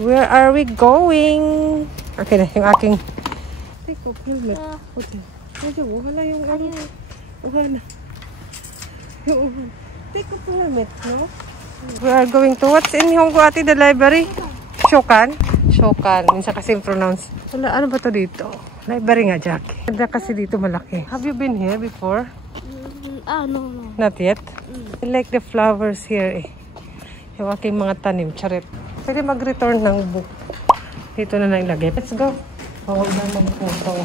Where are we going? Okay na, yung aking... Take off helmet. Okay. Medyo, wala yung ano. Wala. Take off helmet, no? We are going to... What's in Nihongo ate, the library? Shokan? Shokan. Minsan kasi pronounce. Wala, ano ba to dito? Library nga, Jackie. Ganda kasi dito malaki. Have you been here before? No. Not yet? I like the flowers here eh. Yung aking mga tanim, charit. Pwede mag-return ng book. Dito na nailagay. Let's go. Bawal na mag-photo.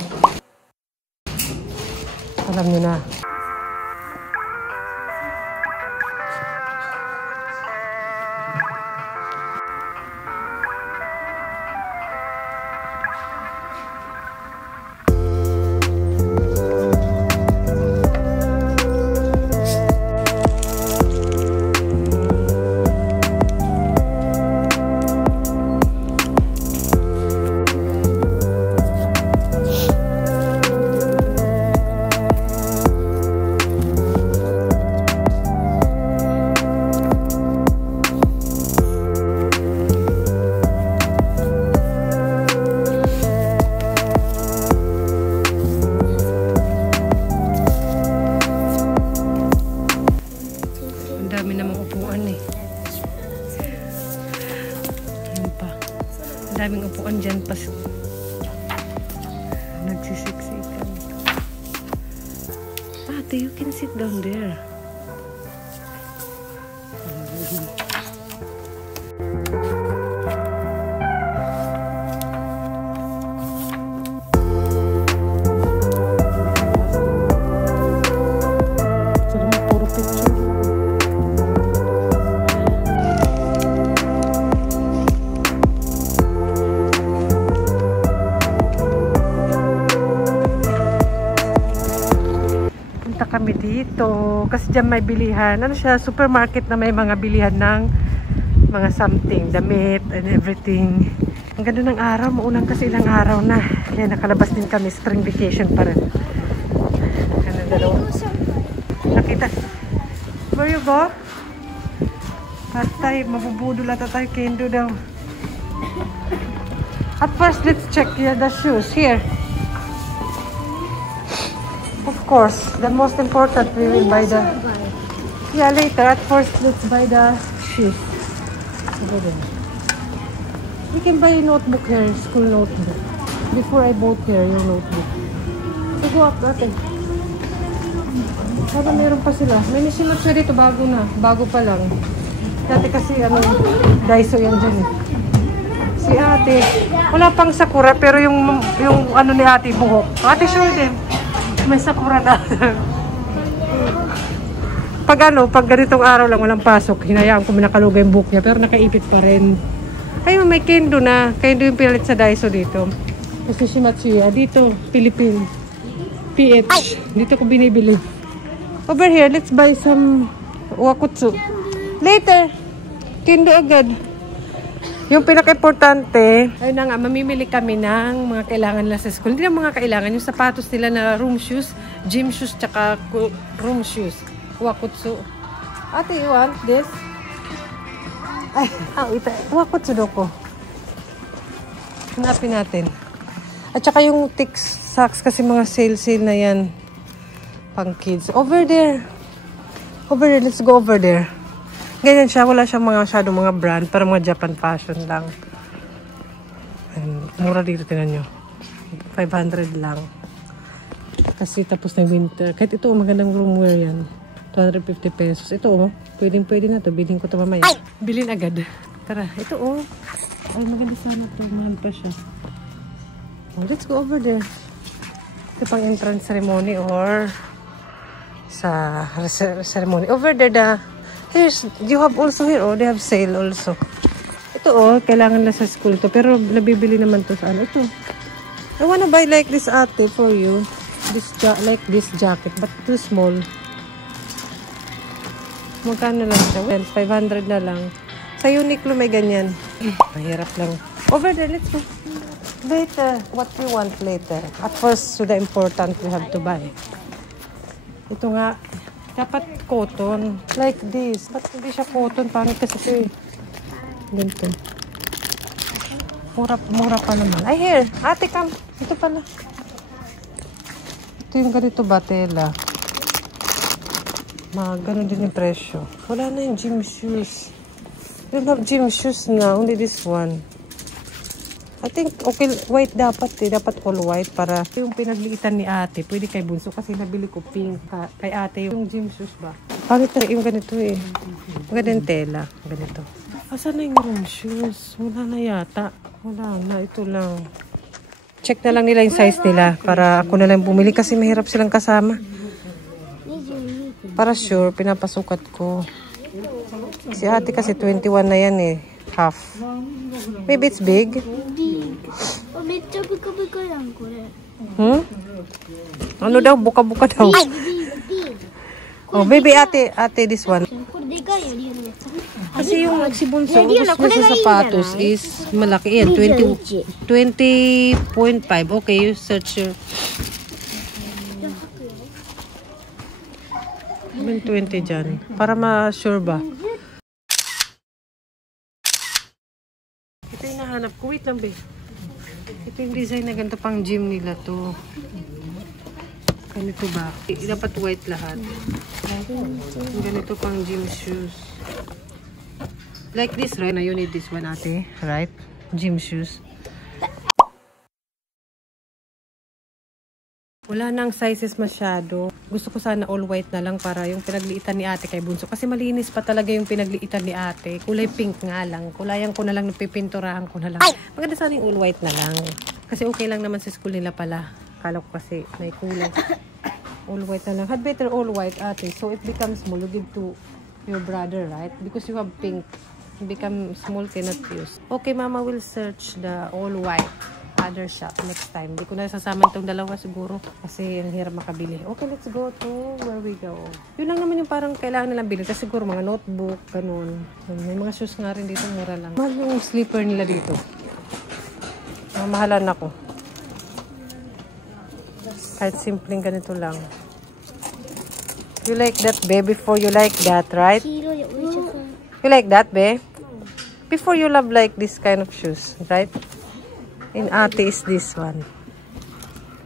Alam nyo na. Daming upuan dyan pas nagsisiksikan. Ate, you can sit down there. Kami dito kasi dyan may bilihan, ano siya, supermarket na may mga bilihan ng mga something, damit and everything. Ang ganda ng araw, maunang kasi ilang araw na kaya nakalabas din kami, spring vacation pa rin. Ano dalawa nakita, where you go? Patay, mabubudol ata tayo, kendo daw. At first let's check the shoes here. Of course, the most important, we will buy the... Yeah, later. At first, let's buy the shoes. We can buy a notebook here, school notebook. Before I bought here, your notebook. So, go up natin. Sabi meron pa sila. May nisimot siya dito, bago na. Bago pa lang. Dati kasi, Daiso yan dyan eh. Si ate, wala pang Sakura, pero yung ano ni ate, buhok. Ate, show them. May Sakura na. Pag ganitong araw lang walang pasok, hinayaan ko nakalugay yung book niya, pero nakaipit pa rin. Ayun, may kendo na. Kendo yung pilit sa Daiso dito. Kasi si Matsuya, dito, Philippine. PH. Dito ko binibili. Over here, let's buy some wakutsu. Later. Kendo agad. Yung pinaka-importante, ayun na nga, mamimili kami ng mga kailangan nila sa school. Hindi na mga kailangan, yung sapatos nila na room shoes, gym shoes, tsaka room shoes. Wakutsu. Ate, you want this? Ay, ito. Wakutsu doko. Hanapin natin. At tsaka yung thick socks kasi mga sale na yan. Pang kids. Over there. Over there. Let's go over there. Ganyan siya, wala siyang masyadong mga brand, para mga Japan fashion lang. And, mura dito, tinan nyo. 500 lang. Kasi tapos na winter. Kahit ito, magandang roomwear yan. 250 pesos. Ito, pwedeng-pwede na to. Bilhin ko to mamaya. Bilhin agad. Tara, ito, ay, maganda sana to. Mahal pa siya. Let's go over there. Ito pang entrance ceremony or sa ceremony. Over there, you have also here, they have sale also. Ito, kailangan na sa school to. Pero nabibili naman to sa ano. Ito. I wanna buy like this ate for you. Like this jacket, but too small. Magkano lang siya? Well, 500 na lang. Sa Uniqlo may ganyan. Mahirap lang. Over there, let's go. Later, what we want later. At first, so the important we have to buy. Ito nga. Dapat cotton. Like this. Ba't hindi siya cotton? Pangit kasi ito eh. Ganito. Mura pa naman. Ay, here. Ate, come. Ito pala. Ito yung ganito ba, tela. Ganun din yung presyo. Wala na yung gym shoes. You don't have gym shoes na. Only this one. I think, okay, white dapat eh. Dapat all white para yung pinagliitan ni ate. Pwede kay Bunso kasi nabili ko pink. Kay ate yung gym shoes ba? Pangit na yung ganito eh. Ganun tela. Ganito. Asan na yung room shoes? Wala na yata. Wala na. Ito lang. Check na lang nila yung size nila para ako na lang bumili kasi mahirap silang kasama. Para sure, pinapasukat ko. Si ate kasi 21 na yan eh. Half. Maybe it's big. Ano daw? Buka-buka daw. Oh, baby ate, this one. Kasi yung si Bunso, gusto niya sa sapatos is malaki yan. 20.5. Okay, you search your... 20 dyan. Para ma-sure ba? Ito yung nahanap ko. Wait lang, babe. Ito yung design na ganito pang gym nila to. Ganito ba? Dapat white lahat. Ganito pang gym shoes. Like this, right? Now you need this one, ate. Right? Gym shoes. Wala nang sizes masyado. Gusto ko sana all white na lang para yung pinagliitan ni ate kay Bunso. Kasi malinis pa talaga yung pinagliitan ni ate. Kulay pink nga lang. Kulayan ko na lang, napipinturahan ko na lang. Maganda sana yung all white na lang. Kasi okay lang naman sa school nila pala. Kala ko kasi may kulay. All white na lang. Had better all white, ate. So it becomes small. You give to your brother, right? Because you have pink. It becomes small, cannot use. Okay, mama will search the all white other shop next time. Hindi ko na sasama itong dalawa siguro. Kasi ang hirap makabili. Okay, let's go to where we go. Yun lang naman yung parang kailangan nilang bilhin. Kasi siguro mga notebook, ganun. May mga shoes nga rin dito, mura lang. Mahal yung slipper nila dito. Mahalan ako. Kahit simpleng ganito lang. You like that, babe? Before you like that, right? You like that, babe? Before you love like this kind of shoes, right? In ate is this one.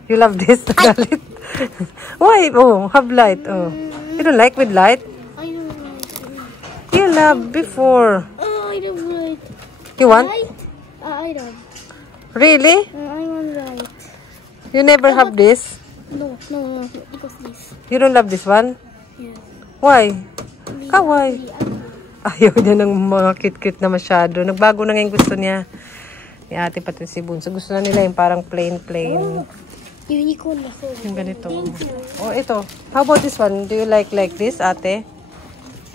You love this, galit. Why? Oh, have light. Oh, you don't like with light? I don't like. You love before. I don't like. You want? Light? I don't. Really? I want light. You never have this? No, because this. You don't love this one? Yeah. Why? Why? Ayaw niya ng mga cute-cute na masyado. Nagbago na ngayon gusto niya. Ni ate pati si Bunso. Gusto na nila yung parang plain. Unicorn na ko. Yung ganito. Oh, ito. How about this one? Do you like this, ate?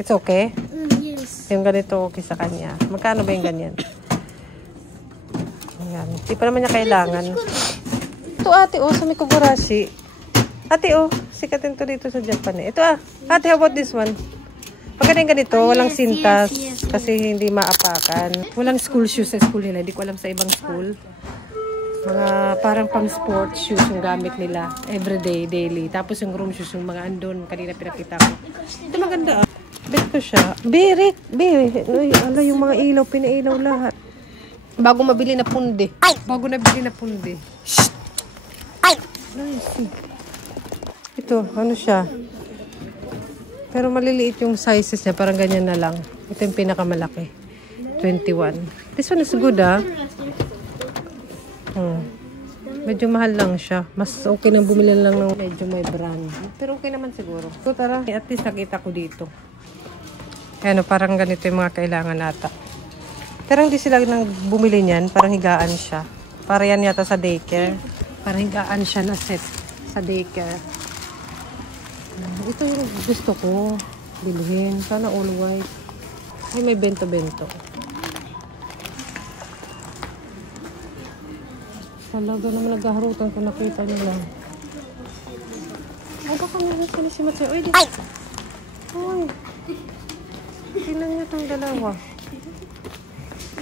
It's okay? Yes. Yung ganito okay sa kanya. Magkano ba yung ganyan? Ayan. Di pa naman niya kailangan. Ito ate, oh, sa Mikogurashi. Ate, oh, sikatin to dito sa Japan eh. Ito ate, how about this one? Pagka ganito, walang sintas kasi hindi maapakan. Walang school shoes sa school nila. Hindi ko alam sa ibang school. Mga parang pang sports shoes yung gamit nila. Everyday, daily. Tapos yung room shoes, yung mga andon. Kanina pinakita ko. Ito maganda ah. Bet ko siya. Birit. Ano yung mga ilaw, pinailaw lahat. Bago mabili na pundi. Bago nabili na pundi. Shhh! Nice. Ito, ano siya? Pero maliliit yung sizes niya. Parang ganyan na lang. Ito yung pinakamalaki. 21. This one is good ah. Medyo mahal lang siya. Mas okay nang bumili lang ng medyo may brand. Pero okay naman siguro. So tara, at least nakita ko dito. Ano, parang ganito yung mga kailangan nata. Pero hindi sila nang bumili niyan. Parang higaan siya. Para yan yata sa daycare. Parang higaan siya na set sa daycare. Ito yung gusto ko bilhin. Sana all white. Ay, may bento-bento. Talaga naman naghaharutan kung nakita nyo lang. Ay, baka meron sila si Matsuya. Uy, dito. Uy. Tingnan nyo itong dalawa.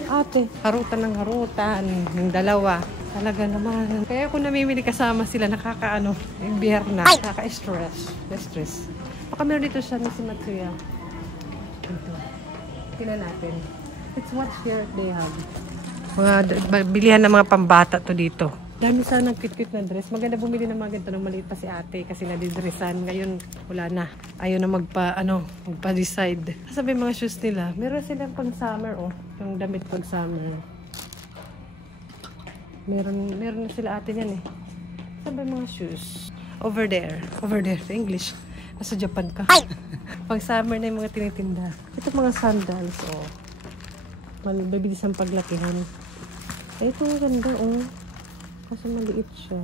Ate, harutan ng harutan. Yung dalawa. Talaga naman. Kaya kung namimili kasama sila, nakakaano, yung biyerna, nakaka-stress. Stress. Baka meron dito siya na si Matsuya. Ito. Tingnan natin. It's what shirt they have. bilihan ng mga pambata to dito. Dami sana ng cute-cute na dress. Maganda bumili ng mga ganito nang maliit pa si ate kasi nadidressan. Ngayon, wala na. Ayaw na magpa-decide. Sabi mga shoes nila, meron silang pang summer, oh. Yung damit pang summer. Meron na sila ate yan, eh. Sabi mga shoes. Over there sa English. Nasa Japan ka. Pang summer na yung mga tinitinda. Ito mga sandals, oh. Mabilis ang paglakihan. Ito ang ganda, oh. Kasi maliit siya.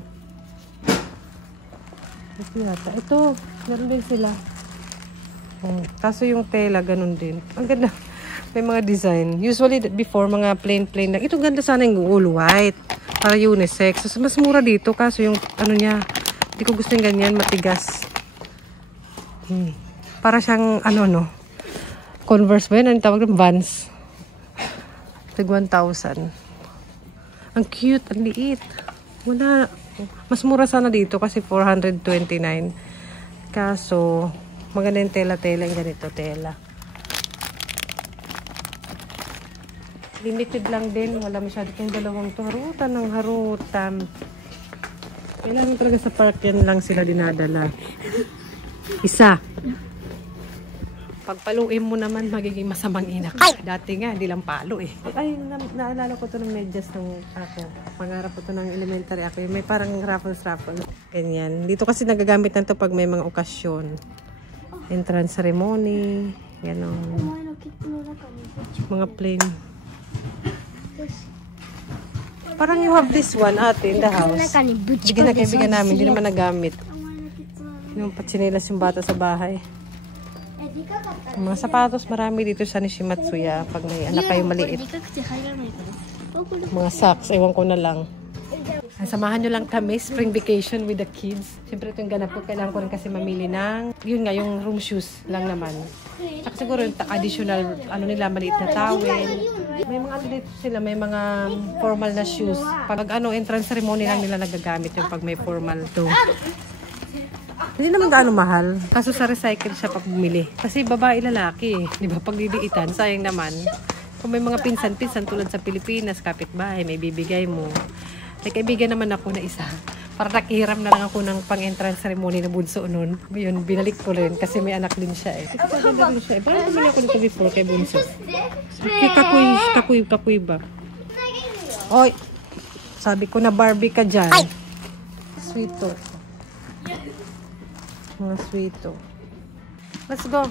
Ito yata. Ito, meron din sila. Oh, kaso yung tela, ganun din. Ang ganda. May mga design. Usually, before, mga plain lang. Ito ganda sana yung all white. Para unisex. So, mas mura dito. Kaso yung, ano niya, hindi ko gusto yung ganyan, matigas. Para siyang, Converse ba yun? Ano tawag ng Vans? Tig 1,000. Ang cute, ang liit. Wala. Mas mura sana dito kasi 429. Kaso, maganda yung tela-tela. Yung ganito, tela. Limited lang din. Wala masyado itong dalawang to. Harutan ng harutan. Kailangan talaga sa park yan lang sila dinadala. Isa. Pagpaluin mo naman, magiging masamang ina ka. Dati nga, hindi lang palo eh. Ay, naalala ko ito ng medyas ng ako. Pangarap ko ito ng elementary ako. May parang raffles. Ganyan. Dito kasi nagagamit na ito pag may mga okasyon. Entrance ceremony. Ganon. Mga plain. Parang you have this one, ate, in the house. Bigyan na kaibigan namin. Hindi naman nagamit. Yung patsinilas yung bata sa bahay. Mga sapatos, marami dito sa Nishimatsuya pag may anak kayo maliit. Mga socks, ewan ko na lang. Samahan nyo lang kami, spring vacation with the kids. Siyempre ito yung ganap ko, kailangan ko rin kasi mamili ng, yun nga, yung room shoes lang naman. Tsaka siguro yung additional, maliit na towel. May mga dito sila, may mga formal na shoes. Pag entrance ceremony lang nila nagagamit yung pag may formal to. Hindi naman gaano mahal. Kaso sa recycle siya pag bumili. Kasi babae lalaki eh. Di ba? Pag liliitan, sayang naman. Kung may mga pinsan-pinsan tulad sa Pilipinas, kapitbahay, may bibigay mo. May kaibigan naman ako na isa. Para nakihiram na lang ako ng pang-entrance ceremony na bunso noon. Yun, binalik ko rin kasi may anak din siya eh. Kasi maganda rin siya eh. Parang bumili ako nito before kay bunso. Kakuy ba? Oy! Sabi ko na Barbie ka dyan. Sweeto. Mga sweeto. Let's go.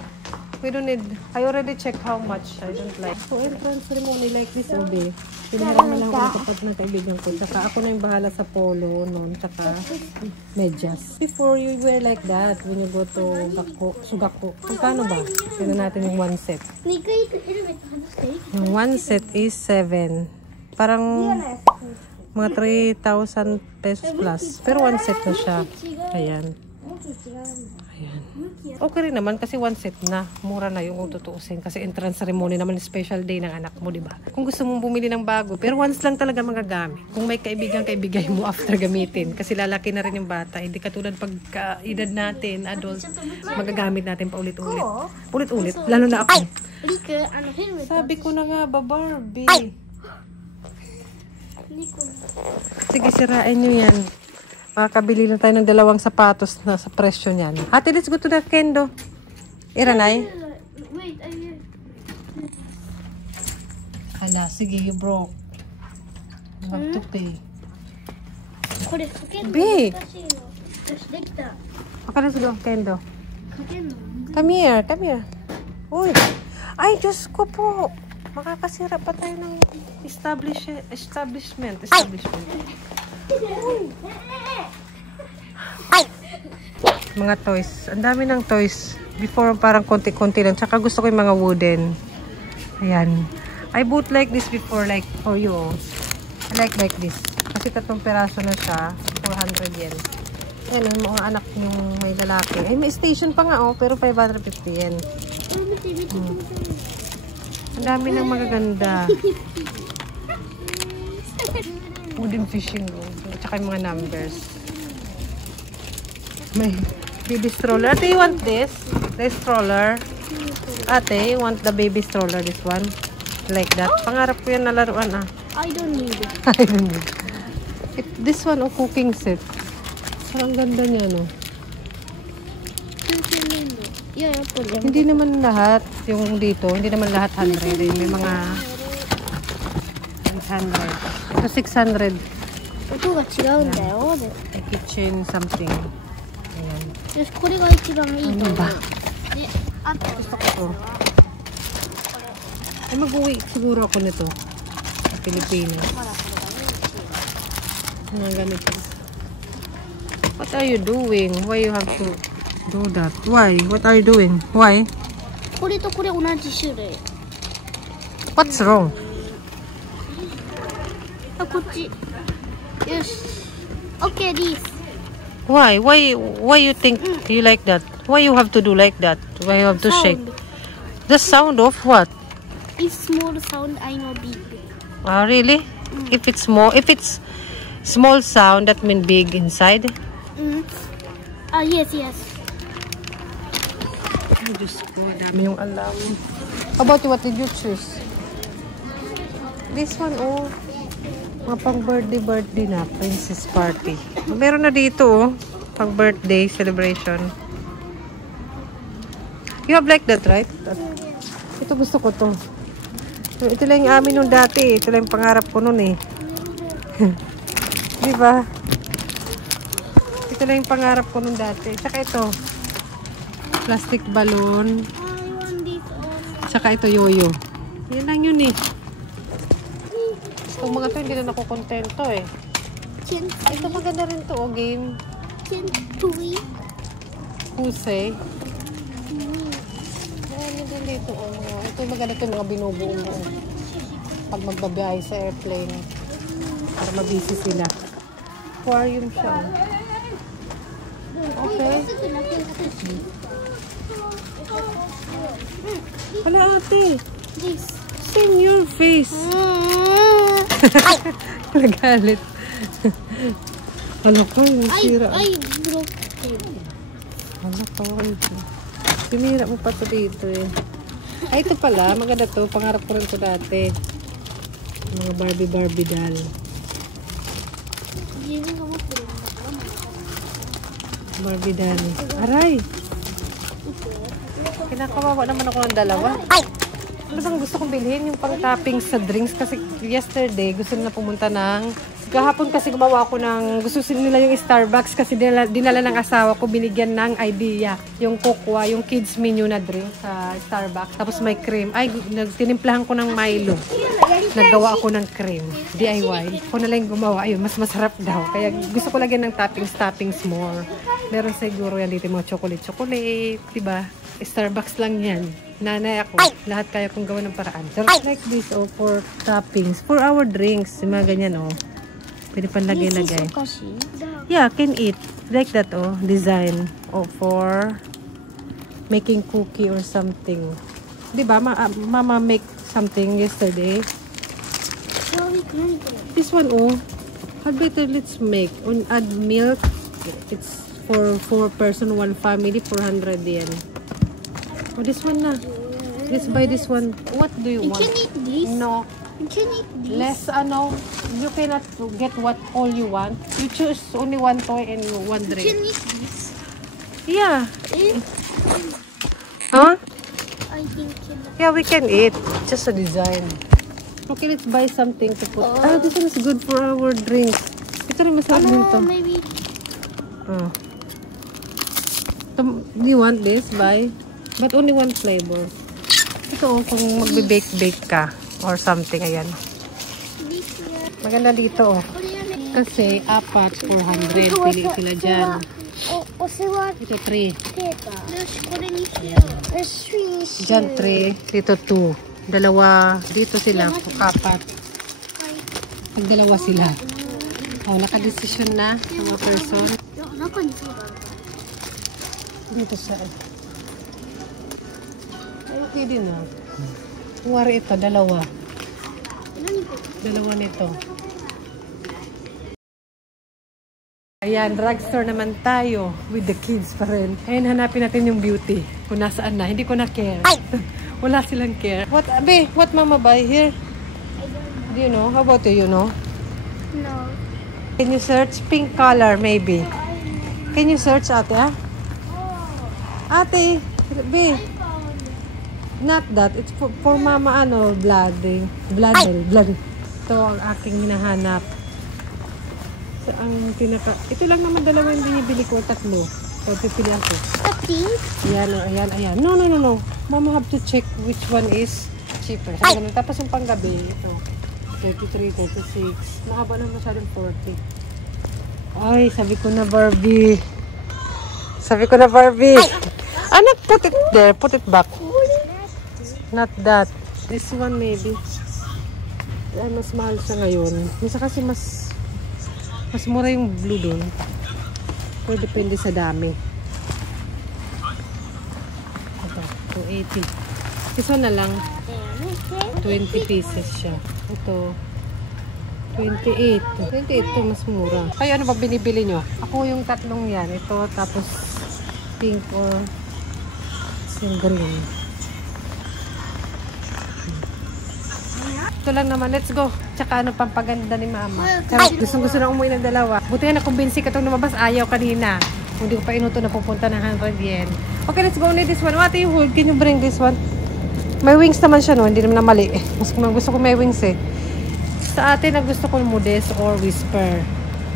We don't need. I already checked how much. I don't like. So, entrance ceremony like this, Obe. Pinahiram na lang ako ng tapat ng kaibigan ko. Tsaka ako na yung bahala sa polo noon. Tsaka medyas. Before you wear like that, when you go to Sugako. Magkano ba? Tignan natin yung one set. Yung one set is 7. Parang mga 3,000 pesos plus. Pero one set na siya. Ayan. Ayan. Okay rin naman kasi one set na. Mura na yung tutuusin. Kasi entrance ceremony naman, special day ng anak mo, diba? Kung gusto mong bumili ng bago, pero once lang talaga magagamit. Kung may kaibigay mo after gamitin. Kasi lalaki na rin yung bata. Hindi katulad pagka-edad natin, adult, magagamit natin pa ulit-ulit. Ulit-ulit. Lalo na ako. Sabi ko na nga, Barbie. Sige, sirain nyo yan. Makakabili na tayo ng 2 sapatos na sa presyo niyan. Ate, let's go to the Kendo. Iranay? Wait, Hala, sige, you broke. You have to pay. Big! Okay, let's go, Kendo. Come here. Uy! Ay, Diyos ko po! Makakasira pa tayo ng establishment. Mga toys. Ang dami ng toys. Before parang konti-konti lang. Tsaka gusto ko yung mga wooden. Ayan. I bought like this before, like for you. I like this. Kasi 3 peraso na siya. 400 yen. Ayan, yung mga anak yung may lalaki. Ay, may station pa nga pero 550 yen. Ang dami ng magaganda. Wooden fishing rod. Tsaka yung mga numbers. May baby stroller. Ate, you want this? The stroller. Ate, you want the baby stroller, this one? Like that. Pangarap ko yan na laruan I don't need it. I don't know. This one, oh, cooking set. Parang ganda niya, no? Yeah, put it. Hindi naman lahat yung dito. Hindi naman lahat 100. Eh. May mga 100. So, 600. 音が違うんだよ。で A kitchen something. Ayan. よし、これが一番いいと思う。 Ano ba? で、あと Gusto ko to. Ay, mag-uwi siguro ako nito. Sa Pilipinas. まだこれがね。 Mga ganito. What are you doing? Why you have to do that? Why? What are you doing? Why? これとこれ同じ種類。 What's wrong? あ、こっち。よし。OK です。 Why? Why you think you like that? Why you have to do like that? Why you have to shake? The sound of what? It's small sound, I know big. Ah, really? If it's small sound, that mean big inside? Yes, yes. Ay, Diyos ko, dami yung alam. How about you? What did you choose? This one, oh. Mga pang birthday na. Princess party. Meron na dito, oh. Pang birthday celebration. You have like that, right? Ito gusto ko to. Ito lang yung amin nung dati. Ito lang yung pangarap ko nun eh. Diba? Ito lang yung pangarap ko nung dati. Tsaka ito. Plastic balloon. I want this also. Tsaka ito yoyo. Yan lang yun eh. Itong mga to hindi na nakukontento eh. Ito maganda rin to, oh, game. Husay. Ano din dito, oh. Ito maganda ito mga binubuong mo. Pag magbabiyahe sa airplane. Para mabisi sila. Aquarium siya. Okay. Hala ate. This. Sing your face. Nagalit. Ano ko yung sira. I broke it. Ano pa ito? Sinira mo pa ito dito eh. Ay, ito pala. Maganda to. Pangarap ko rin ito dati. Mga Barbie doll. Barbie doll. Aray! Kinakawawa naman ako ng dalawa. Ay! Ano bang gusto kong bilhin? Yung pang topping sa drinks. Kasi yesterday, gusto nila pumunta ng... Kahapon kasi gumawa ako ng... Gusto nila yung Starbucks kasi dinala ng asawa ko. Binigyan ng idea. Yung Cocoa, yung kids menu na drink sa Starbucks. Tapos may cream. Ay, tinimplahan ko ng Milo. Nagawa ako ng cream. DIY. Ako na lang gumawa. Ayun, mas masarap daw. Kaya gusto ko lagyan ng toppings more. Meron siguro yan dito mga chocolate. Diba? Starbucks lang yan. Nanay ako. Lahat kaya kong gawa ng paraan. Just like this, oh, for toppings. For our drinks. Yung mga ganyan, oh. Pwede pang lagay-lagay. Yeah, can eat. Like that, oh. Design. Oh, for making cookie or something. Diba? Mama make something yesterday. This one, oh. How better let's make. Add milk. It's for 4 person, 1 family, 400 yen. Oh, this one na. Let's buy this one. What do you want? You can eat this. No. You can eat this. Less, you cannot get what all you want. You choose only one toy and one You drink. can eat this. Yeah. Huh? I think Yeah, we can eat. Just a design. Okay, let's buy something to put. This one is good for our drinks. Ito rin masarap din to. maybe. Do you want this? Buy. But only one flavor. Ito, kung magbe-bake ka or something, ayan. This year. Maganda dito, oh. Kasi, 400. Pili sila dyan. Ito, 3. Dyan, 3. Dito, 2. Dalawa. Dito sila, 4. Pag dalawa sila. Oh, nakadesisyon na sa mga person. Dito siya. Okay din, ah. Kuwari ito, dalawa. Dalawa nito. Ayan, drugstore naman tayo with the kids pa rin. Ayan, hanapin natin yung beauty. Kung nasaan na. Hindi ko na care. Wala silang care. What, abe, what mama buy here? Do you know? How about you know? No. Can you search pink color maybe? Can you search ate ah? Ate, B. Not that. It's for mama ano, blood. Blood. Ito ang aking hinahanap. So, ang pinaka... Ito lang naman dalawa yung binibili ko. Tatlo. So, pipili ako. The pink? Ayan. No. Mama have to check which one is cheaper. Sabi ganun. Tapos yung panggabi, ito. 33, 36. Mahaba na masyadong 40. Ay, sabi ko na Barbie. Anak, put it there. Put it back. Not that. This one maybe. Ay, mas mahal siya ngayon. Misa kasi mas mura yung blue dun. Pero depende sa dami. Ito, 280. This one na lang. 20 pieces siya. Ito, 28. 28 to mas mura. Kayo ano ba binibili nyo? Ako yung tatlong yan. Ito, tapos pink or yung green. Ito lang naman. Let's go. Tsaka ano pampaganda ni mama. Gusto na umuwi ng dalawa. Buti na nakumbinsi ka itong lumabas. Ayaw kanina. Hindi ko pa inuto na pupunta ng 100 yen. Okay, let's go only this one. What you hold? Can you bring this one? May wings naman siya no. Hindi naman na mali. Mas gusto ko may wings eh. Sa atin, gusto ko modest or whisper.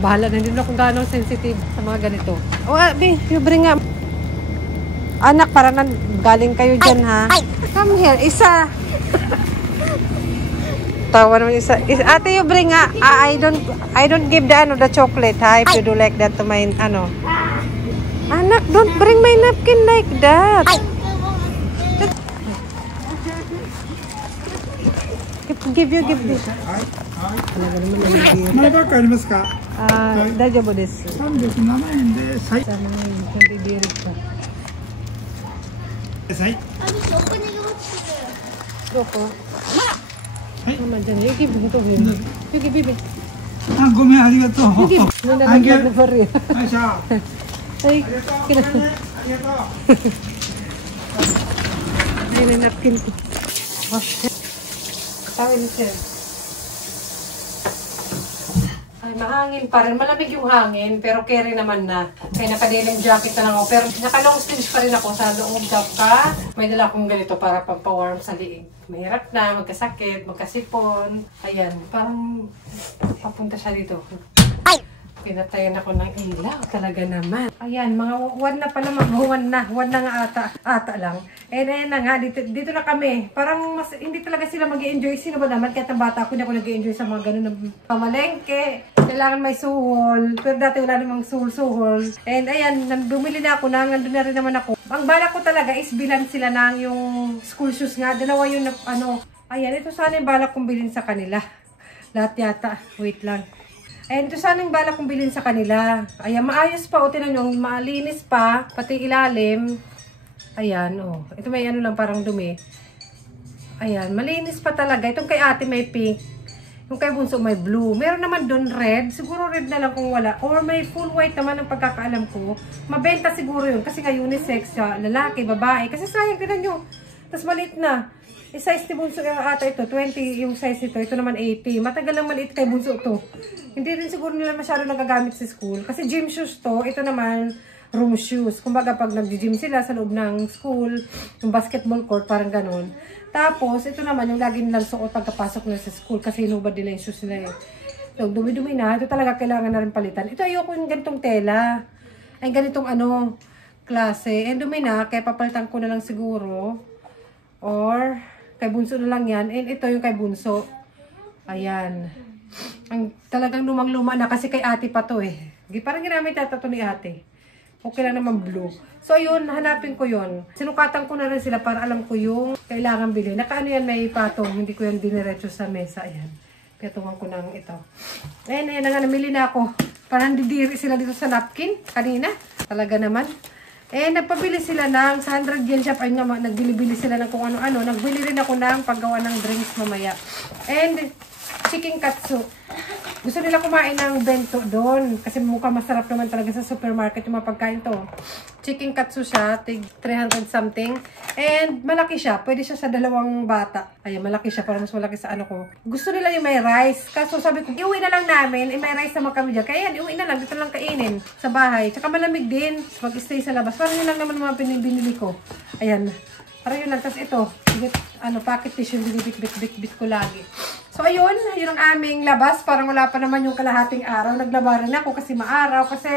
Bahala na. Hindi na akong gano'ng sensitive sa mga ganito. Oh, Abi, you bring up. Anak, parang galing kayo dyan ha. Come here. Isa. Tawa naman isa. Ate, you bring nga. I don't give the chocolate ha. If you do like that to my anak, don't bring my napkin like that. Give this. 前ばっかありますか。大丈夫です。37円で最。7円20ビールか。はい。どこ？はい。Mama dyan. You give ito. You give baby. あ、ごめん、ありがとう。 You give. Nandaglag na pa rin. はい、じゃあ。 Ay, ありがとう。ありがとう。 ay, na napkin ko. Wash. Tawin ni sir. Ay, mahangin pa rin. Malamig yung hangin, pero carry naman na. Kaya naka-denim jacket na lang ako. Pero naka-long sleeves pa rin ako sa loob ka. May dala akong ganito para pampawarm sa liig. Mahirap na, magkasakit, magkasipon. Ayan, parang papunta siya dito. Pinatayan ako ng ilaw. Talaga naman. Ayan, mga one na pala. One na nga ata lang. And ayan na nga, dito na kami. Parang mas, hindi talaga sila mag-i-enjoy. Sino ba naman? Kahit ang bata ko, hindi ako nag-i-enjoy sa mga ganun na pamalengke. Kailangan may suhol. Pero dati wala namang suhol. And ayan, bumili na ako na. Nandun na rin naman ako. Ang bala ko talaga is bilan sila ng yung school shoes nga. Dalawa yung ano. Ayan, ito sana yung bala kong bilhin sa kanila. Lahat yata. Wait lang. Ayan, ito sana yung bala kong bilhin sa kanila. Ayan, maayos pa. O, tinan nyo, malinis pa. Pati ilalim. Ayan, o. Ito may ano lang, parang dumi. Ayan, malinis pa talaga. Itong kay ate may pink. Yung kay bunso may blue. Meron naman doon red. Siguro red na lang kung wala. Or may full white naman ang pagkakaalam ko. Mabenta siguro yun. Kasi nga unisex siya. Lalaki, babae. Kasi sayang, tinan nyo. Tapos maliit na. Size ni bunso ata ito, 20 yung size ito. Ito naman 80. Matagal lang maliit kay bunso to. Hindi rin siguro nila masyado nagagamit sa school. Kasi gym shoes to. Ito naman, room shoes. Kumbaga pag nag-gym sila sa loob ng school, yung basketball court, parang ganun. Tapos, ito naman yung lagi nilang suot pagkapasok nila sa school. Kasi hinubad nila yung shoes nila eh. So, dumi-dumi na. Ito talaga kailangan na rin palitan. Ito ayoko yung ganitong tela. Ay, ganitong ano, klase. And dumi na, kaya papalitan ko na lang siguro. Or kay bunso na lang yan. And ito yung kay bunso. Ayan. Ang talagang lumang-luma na kasi kay ate pa to eh. Parang ginamit yata to ni ate. Okay lang naman blue. So ayun, hanapin ko yun. Sinukatan ko na rin sila para alam ko yung kailangan bilhin. Nakaano yan, may patong. Hindi ko yan diniretso sa mesa. Ayan. Piyatungan ko ng ito. Ayan, ayan na nga. Namili na ako. Parang didiri sila dito sa napkin. Kanina. Talaga naman. Eh, nagpabili sila ng sa 100 yen shop. Ayun nga, nagbili-bili sila ng kung ano-ano. Nagbili rin ako ng paggawa ng drinks mamaya. And chicken katsu. Gusto nila kumain ng bento doon. Kasi mukhang masarap naman talaga sa supermarket yung mga pagkain to. Chicken katsu siya. Tig 300 something. And malaki siya. Pwede siya sa 2 bata. Ayan, malaki siya. Parang mas malaki sa ano ko. Gusto nila yung may rice. Kaso sabi ko, iuwi na lang namin. May rice naman kami dyan. Kaya yan, iuwi na lang. Dito lang kainin sa bahay. Tsaka malamig din. Mag-stay sa labas. Parang yun lang naman mga binili ko. Ayan. Parang yun lang. Tapos ito. Packet tissue. Binibit ko lagi. So, ayun. Yun ang aming labas. Parang wala pa naman yung kalahating araw. Naglaba rin ako kasi maaraw. Kasi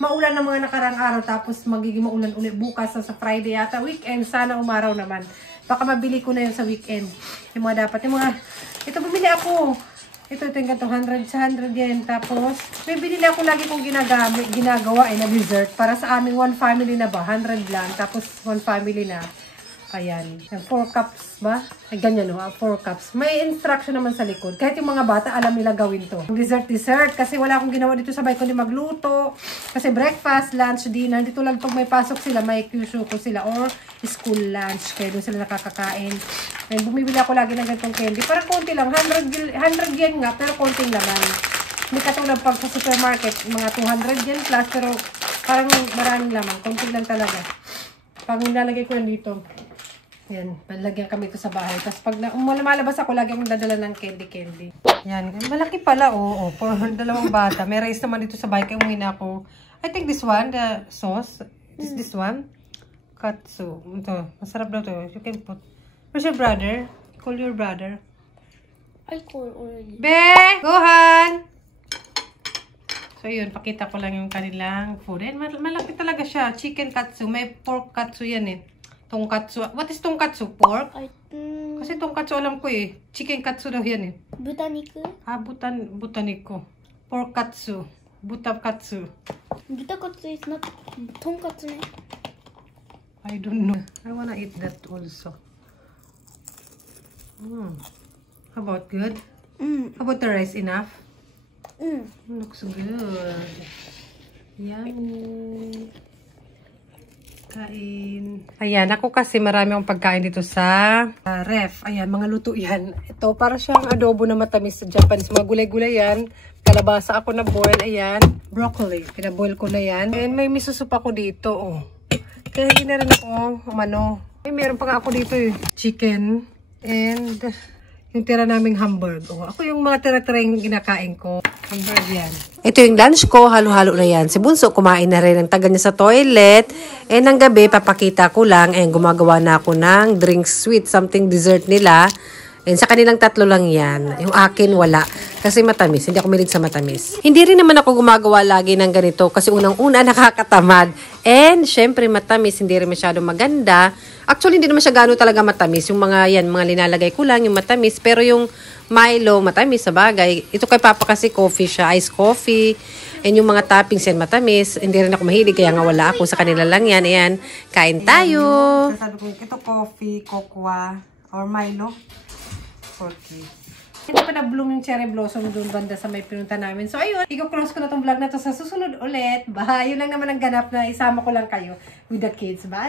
maulan ng mga nakarang araw. Tapos magiging maulan ulit bukas sa Friday yata. Weekend. Sana umaraw naman. Baka mabili ko na yun sa weekend. Yung mga dapat. Yung mga... Ito, bumili ako. Ito yung ganito. 100 yen. Tapos, may binili ako lagi kong ginagawa na dessert. Para sa aming 1 family na ba? 100 lang. Tapos, 1 family na. Ayan. 4 cups ba? Ay, ganyan no, 4 cups. May instruction naman sa likod. Kahit yung mga bata, alam nila gawin to. Dessert. Kasi wala akong ginawa dito sa bahay kundi magluto. Kasi breakfast, lunch, dinner. Dito lang pag may pasok sila, may kyushuko sila. Or school lunch. Kaya doon sila nakakakain. And bumibili ako lagi ng ganitong candy. Parang konti lang. 100 yen nga, pero konting laman. Hindi katulad pag sa supermarket, mga 200 yen plus. Pero parang maraming laman. Konting lang talaga. Pag nilalagay ko yan dito. Yan, palagyan kami ito sa bahay. Tapos pag lumalabas ako, lagi akong dadala ng candy. Yan, malaki pala, oo. For 2 bata. May rice naman dito sa bahay. Kaya umuwi na ako. I think this one, the sauce. This one. Katsu. Ito, masarap daw to. You can put. Where's your brother? Call your brother. I call already. Be! Gohan! So yun, pakita ko lang yung kanilang food. And malaki talaga siya. Chicken katsu. May pork katsu yan eh. Tonkatsu. What is tonkatsu? Pork? Kasi tonkatsu alam ko eh. Chicken katsu daw yan eh. Butaniku? Butaniko. Pork katsu. Butakatsu. Butakatsu is not tonkatsu ne? I don't know. I wanna eat that also. How about good? How about the rice? Enough? Looks good. Yummy. Kain. Ayan, ako kasi marami akong pagkain dito sa ref. Ayan, mga luto yan. Ito, para siyang adobo na matamis sa Japanese. Mga gulay-gulay yan. Kalabasa ako na boil. Ayan. Broccoli. Pinaboil ko na yan. And may miso soup ako dito. Oh. Kaya hindi na rin ako umano. Meron pa nga ako dito eh. Chicken. And yung tira naming hamburg. Oh, ako yung mga tira-tira yung ginakain ko. Hamburg yan. Ito yung lunch ko. Halo-halo na yan. Si Bunso kumain na rin ang taga niya sa toilet. And ng gabi, papakita ko lang. And gumagawa na ako ng drinks sweet. Something dessert nila. And sa kanilang 3 lang yan. Yung akin, wala. Kasi matamis. Hindi ako mahilig sa matamis. Hindi rin naman ako gumagawa lagi ng ganito. Kasi unang-una nakakatamad. And syempre matamis. Hindi rin masyado maganda. Actually, hindi naman siya gano'n talaga matamis. Yung mga yan, mga linalagay ko lang, yung matamis. Pero yung Milo, matamis sa bagay. Ito kay Papa kasi coffee siya. Iced coffee. And yung mga toppings yan, matamis. Hindi rin ako mahilig. Kaya nga wala ako. Sa kanila lang yan. Ayan. Kain tayo. Sabi ko, ito coffee, cocoa, or Milo. Okay. Hindi pa na-bloom yung cherry blossom doon banda sa may pinunta namin. So, ayun. I-close ko na tong vlog na to sa susunod ulit. Bye. Yun lang naman ang ganap na isama ko lang kayo with the kids. Bye.